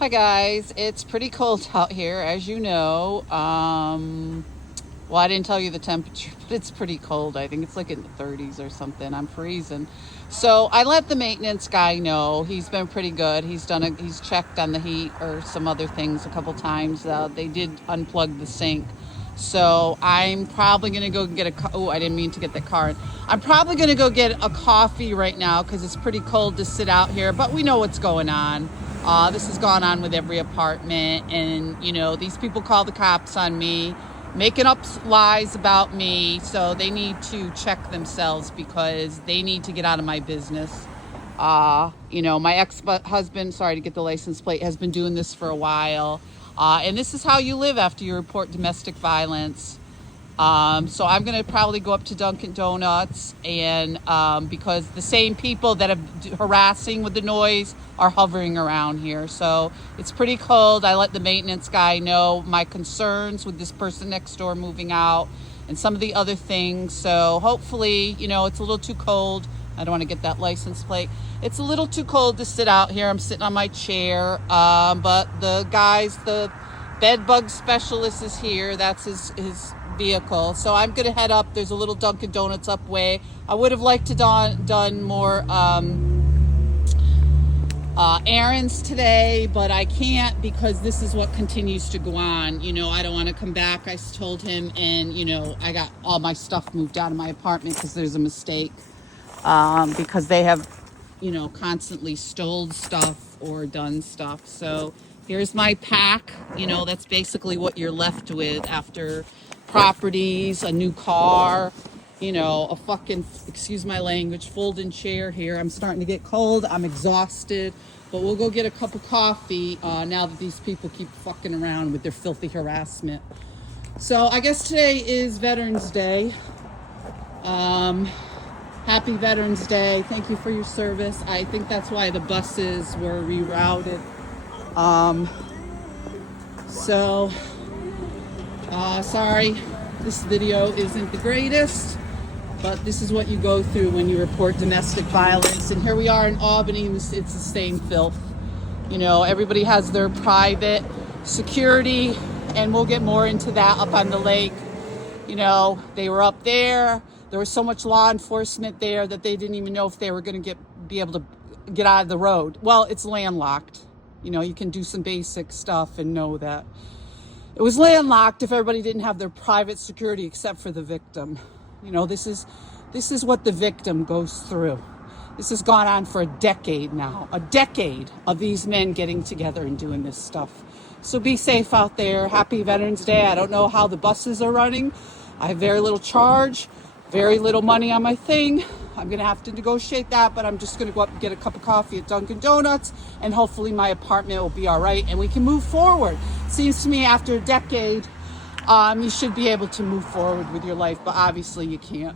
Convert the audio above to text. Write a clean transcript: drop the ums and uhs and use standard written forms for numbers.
Hi guys, it's pretty cold out here, as you know. Well, I didn't tell you the temperature, but it's pretty cold. I think it's like in the 30s or something. I'm freezing. So I let the maintenance guy know. He's been pretty good. He's checked on the heat or some other things a couple times. They did unplug the sink. So I'm probably gonna go get oh, I didn't mean to get the card. I'm probably gonna go get a coffee right now because it's pretty cold to sit out here. But we know what's going on. This has gone on with every apartment, and these people call the cops on me, making up lies about me. So they need to check themselves because they need to get out of my business. My ex-husband, sorry to get the license plate, has been doing this for a while. And this is how you live after you report domestic violence. So I'm going to probably go up to Dunkin' Donuts and because the same people that are harassing with the noise are hovering around here. So it's pretty cold. I let the maintenance guy know my concerns with this person next door moving out and some of the other things. So hopefully, it's a little too cold. I don't want to get that license plate. It's a little too cold to sit out here. I'm sitting on my chair. But the bed bug specialist is here. That's his vehicle. So I'm going to head up. There's a little Dunkin' Donuts up way. I would have liked to done more errands today, but I can't because this is what continues to go on. I don't want to come back. I told him, and I got all my stuff moved out of my apartment because there's a mistake. Because they have, constantly stole stuff or done stuff. So here's my pack. That's basically what you're left with after properties, a new car, a fucking, excuse my language, folding chair here. I'm starting to get cold. I'm exhausted. But we'll go get a cup of coffee now that these people keep fucking around with their filthy harassment. So I guess today is Veterans Day. Happy Veterans Day. Thank you for your service. I think that's why the buses were rerouted. Sorry, this video isn't the greatest, but this is what you go through when you report domestic violence. And here we are in Albany, it's the same filth. Everybody has their private security, and we'll get more into that up on the lake. They were up there. There was so much law enforcement there that they didn't even know if they were going to be able to get out of the road. Well, it's landlocked. You can do some basic stuff and know that it was landlocked if everybody didn't have their private security except for the victim. This is what the victim goes through. This has gone on for a decade now. A decade of these men getting together and doing this stuff. So be safe out there. Happy Veterans Day. I don't know how the buses are running. I have very little charge. Very little money on my thing. I'm going to have to negotiate that, but I'm just going to go up and get a cup of coffee at Dunkin' Donuts, and hopefully my apartment will be all right and we can move forward. Seems to me after a decade, you should be able to move forward with your life, but obviously you can't.